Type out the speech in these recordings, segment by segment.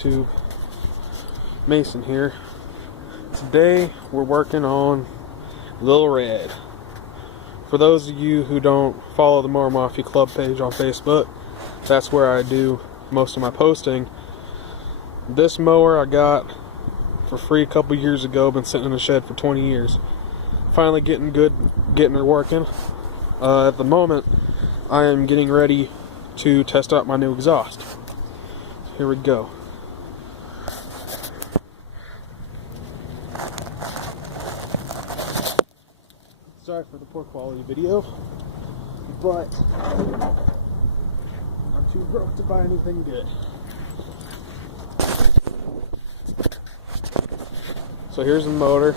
YouTube. Mason here. Today we're working on Lil Red. For those of you who don't follow the Mower Mafia Club page on Facebook, that's where I do most of my posting. This mower I got for free a couple years ago, been sitting in the shed for 20 years. Finally getting her working. At the moment, I am getting ready to test out my new exhaust. Here we go. Sorry for the poor quality video, but I'm too broke to buy anything good. So here's the motor,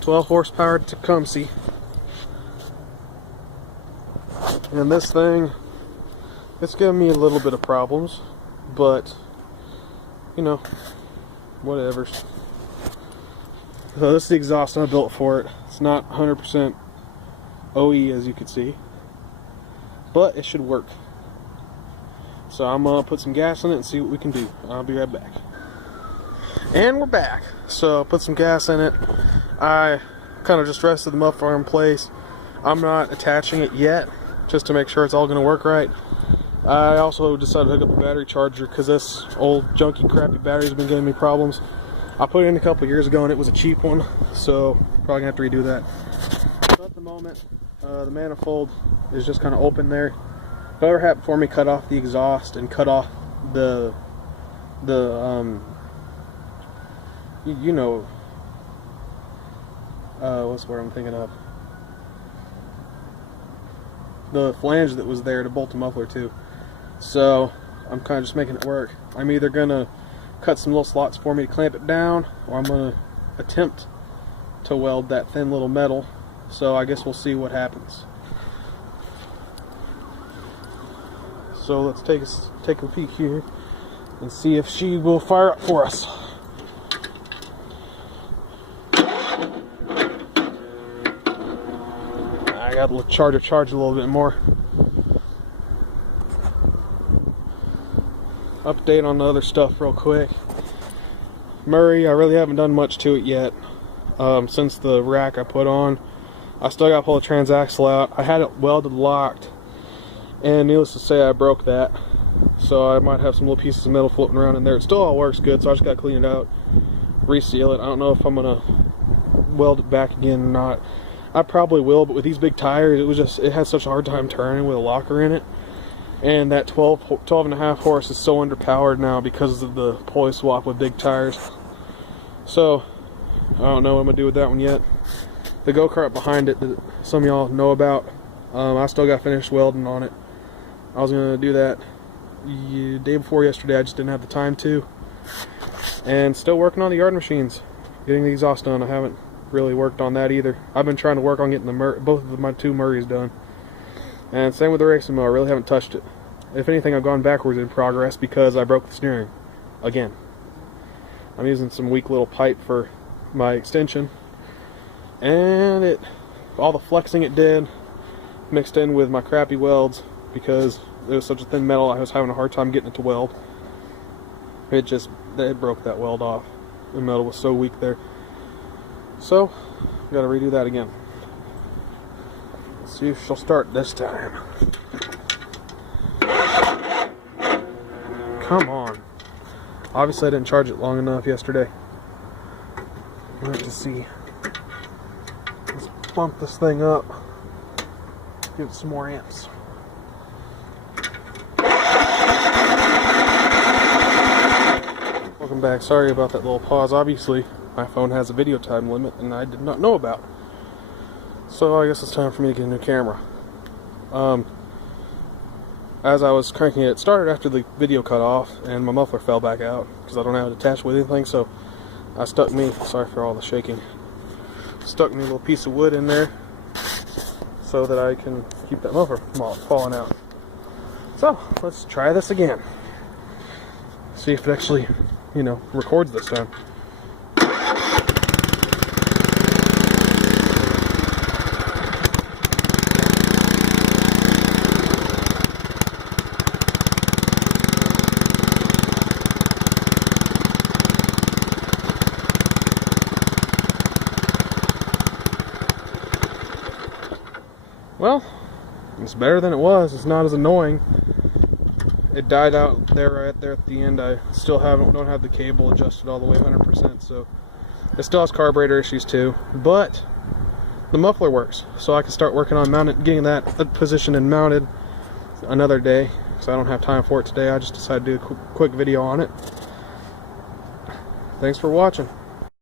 12 horsepower Tecumseh, and this thing, it's giving me a little bit of problems, but you know, whatever. So this is the exhaust I built for it. It's not 100% OE, as you can see, but it should work. So I'm gonna put some gas in it and see what we can do. I'll be right back. And we're back. So put some gas in it. I kind of just rested the muffler in place. I'm not attaching it yet, just to make sure it's all gonna work right. I also decided to hook up a battery charger because this old junky crappy battery has been giving me problems. I put it in a couple years ago and it was a cheap one, so probably gonna have to redo that. So at the moment, the manifold is just kind of open there. Whatever happened for me, cut off the exhaust and cut off the you know, what's the word I'm thinking of? The flange that was there to bolt the muffler to. So I'm kind of just making it work. I'm either gonna cut some little slots for me to clamp it down, or I'm gonna attempt to weld that thin little metal. So I guess we'll see what happens. So let's take a peek here and see if she will fire up for us. I got to charge a little bit more. Update on the other stuff real quick. Murray, I really haven't done much to it yet. Since the rack I put on, I still got to pull the transaxle out. I had it welded locked, and needless to say, I broke that. So I might have some little pieces of metal floating around in there. It still all works good, so I just got to clean it out, reseal it. I don't know if I'm gonna weld it back again or not. I probably will, but with these big tires, it had such a hard time turning with a locker in it. And that 12.5 horse is so underpowered now because of the pulley swap with big tires. So I don't know what I'm gonna do with that one yet. The go-kart behind it that some of y'all know about, I still got finished welding on it. I was gonna do that the day before yesterday. I just didn't have the time to. And still working on the yard machines, getting the exhaust done. I haven't really worked on that either. I've been trying to work on getting both of my two Murrays done. And same with the racing mower. I really haven't touched it. If anything, I've gone backwards in progress because I broke the steering again. I'm using some weak little pipe for my extension, and all the flexing it did mixed in with my crappy welds, because it was such a thin metal I was having a hard time getting it to weld. It broke that weld off. The metal was so weak there. So gotta redo that again. Let's see if she'll start this time. Come on. Obviously I didn't charge it long enough yesterday. Let's see. Let's bump this thing up. Give it some more amps. Welcome back. Sorry about that little pause. Obviously my phone has a video time limit and I did not know about. So I guess it's time for me to get a new camera. As I was cranking it, it started after the video cut off and my muffler fell back out because I don't have it attached with anything, so I stuck me, sorry for all the shaking, stuck me a little piece of wood in there so that I can keep that muffler from falling out. So let's try this again. See if it actually, records this time. Well, it's better than it was. It's not as annoying. It died out there right there at the end. I still don't have the cable adjusted all the way 100%, so it still has carburetor issues too. But the muffler works, so I can start working on getting that positioned and mounted another day, because I don't have time for it today. I just decided to do a quick video on it. Thanks for watching.